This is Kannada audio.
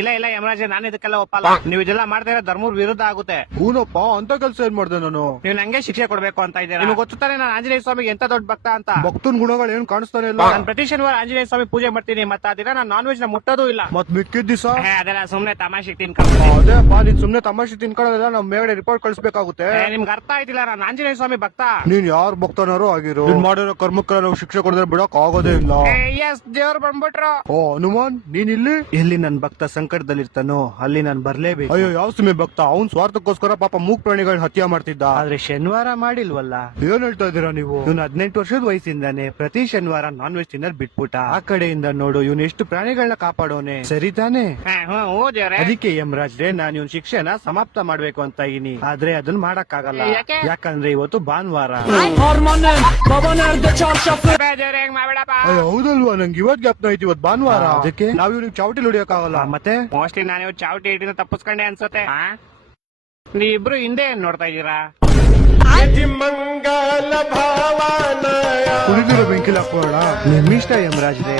ಇಲ್ಲ ಇಲ್ಲ ಯಮರಾಜ್, ನಾನು ಇದಕ್ಕೆಲ್ಲ ಒಪ್ಪಲ್ಲ. ನೀವು ಇದೆಲ್ಲ ಮಾಡ್ತಾ ಇರೋ ಧರ್ಮದ ವಿರುದ್ಧ ಆಗುತ್ತೆ. ಹೂನಪ್ಪ, ಅಂತ ಕೆಲ್ಸ ಏನ್ ಮಾಡ್ದೆ ನಾನು? ನೀವು ನಂಗೆ ಶಿಕ್ಷೆ ಕೊಡ್ಬೇಕು ಅಂತ ಇದ್ದೀರಾ. ನಿಮ್ಗೆ ಗೊತ್ತಾನೆ ನಾನು ಆಂಜನೇಯ ಸ್ವಾಮಿಗೆ ಎಂತ ದೊಡ್ಡ ಭಕ್ತ ಅಂತ. ಭಕ್ತನ್ ಗುಣಗಳು ಏನ್ ಕಾಣಿಸ್ತಾನೆ ಇಲ್ಲ. ನಾನು ಪ್ರತಿ ಶನಿವಾರ ಆಂಜನೇಯ ಸ್ವಾಮಿ ಪೂಜೆ ಮಾಡ್ತೀನಿ. ಮತ್ತೆ ಆ ದಿನ ನಾನು ನಾನ್ ವೆಜ್ ನ ಮುಟ್ಟೋದು ಇಲ್ಲ. ಮತ್ ಮಿಕ್ಕಿದ ದಿವಸ ಅದೆಲ್ಲ ಸುಮ್ನೆ ತಮಾಷೆಗೆ ತಿನ್ಕೊಂಡು. ಅದೇಪ್ಪ, ನೀನ್ ಸುಮ್ನೆ ತಮಾಷೆ ತಿನ್ಕೊಳ್ಳೋದಿಲ್ಲ, ನಮ್ ಮೇಗಡೆ ರಿಪೋರ್ಟ್ ಕಳಿಸ್ಬೇಕಾಗುತ್ತೆ. ನಿಮ್ಗೆ ಅರ್ಥ ಆಯ್ತಿಲ್ಲ, ನಾನು ಆಂಜನೇಯ ಸ್ವಾಮಿ ಭಕ್ತ. ನೀನ್ ಯಾರ್ ಭಕ್ತನಾರು ಆಗಿರೋ, ನೀನ್ ಮಾಡಿರೋ ಕರ್ಮಕ್ಕೆ ನಾವು ಶಿಕ್ಷೆ ಕೊಡದ್ರೆ ಬಿಡಕ್ ಆಗೋದೇ ಇಲ್ಲ. ಎಸ್, ದೇವ್ರು ಬಂದ್ಬಿಟ್ರು. ಓ ಹನುಮಾನ್, ನೀನ್ ಇಲ್ಲಿ? ಎಲ್ಲಿ ನನ್ ಭಕ್ತ ಸಂಕಟದಲ್ಲಿರ್ತಾನೋ ಅಲ್ಲಿ ನಾನು ಬರ್ಲೇಬೇಕು. ಅಯ್ಯೋ, ಯಾವ ಸುಮ್ಮನೆ ಭಕ್ತ? ಅವ್ನ್ ಸ್ವಾರ್ಥಕ್ಕೋಸ್ಕರ ಪಾಪ ಮೂಕ್ ಪ್ರಾಣಿಗಳನ್ನ ಹತ್ಯೆ ಮಾಡ್ತಿದ್ದ. ಆದ್ರೆ ಶನಿವಾರ ಮಾಡಿಲ್ವಲ್ಲ. ಏನ್ ಹೇಳ್ತಾ ಇದೀರಾ ನೀವು? ಇವ್ನು 18 ವರ್ಷದ ವಯಸ್ಸಿಂದಾನೆ ಪ್ರತಿ ಶನಿವಾರ ನಾನ್ ವೆಜ್ ತಿನ್ನೋದ್ ಬಿಟ್ಬಿಟ್ಟ. ಆ ಕಡೆಯಿಂದ ನೋಡು, ಇವ್ನು ಎಷ್ಟು ಪ್ರಾಣಿಗಳನ್ನ ಕಾಪಾಡೋನೆ. ಸರಿ ತಾನೆ? ಅದಕ್ಕೆ ಯಮರಾಜ್ರೆ, ನಾನು ಇವ್ನ ಶಿಕ್ಷೆನ ಸಮಾಪ್ತ ಮಾಡ್ಬೇಕು ಅಂತ ಇದೀನಿ. ಆದ್ರೆ ಅದನ್ನ ಮಾಡಕ್ ಆಗಲ್ಲ. ಯಾಕಂದ್ರೆ ಇವತ್ತು ಭಾನುವಾರ. ಅಯ್ಯೋ ಹೌದಲ್ವಾ, ನಂಗೆ ಇವತ್ ಜ್ಞಾಪನ ಐತಿ, ಇವತ್ ಭಾನುವಾರ. ಅದಕ್ಕೆ ನಾವ್ ಇವ್ನಿಗೆ ಚಾವಟಿ ಹೊಡಿಯಕ್ ಆಗಲ್ಲ. ಮತ್ತೆ ಮೋಸ್ಟ್ಲಿ ನಾನು ಇವತ್ತು ಚಾವಟಿ ಹಿಡಿನ ತಪ್ಪಿಸ್ಕೊಂಡೆ ಅನ್ಸುತ್ತೆ. ನೀವಿಬ್ರು ಹಿಂದೆ ಏನ್ ನೋಡ್ತಾ ಇದೀರಾ? ಕುಡಿದಿರೋ ಬೆಂಕಿಲ್ ಹಾಕೋಣ. ನಿಮ್ಮಿಷ್ಟ ಯಮರಾಜ್ರೆ.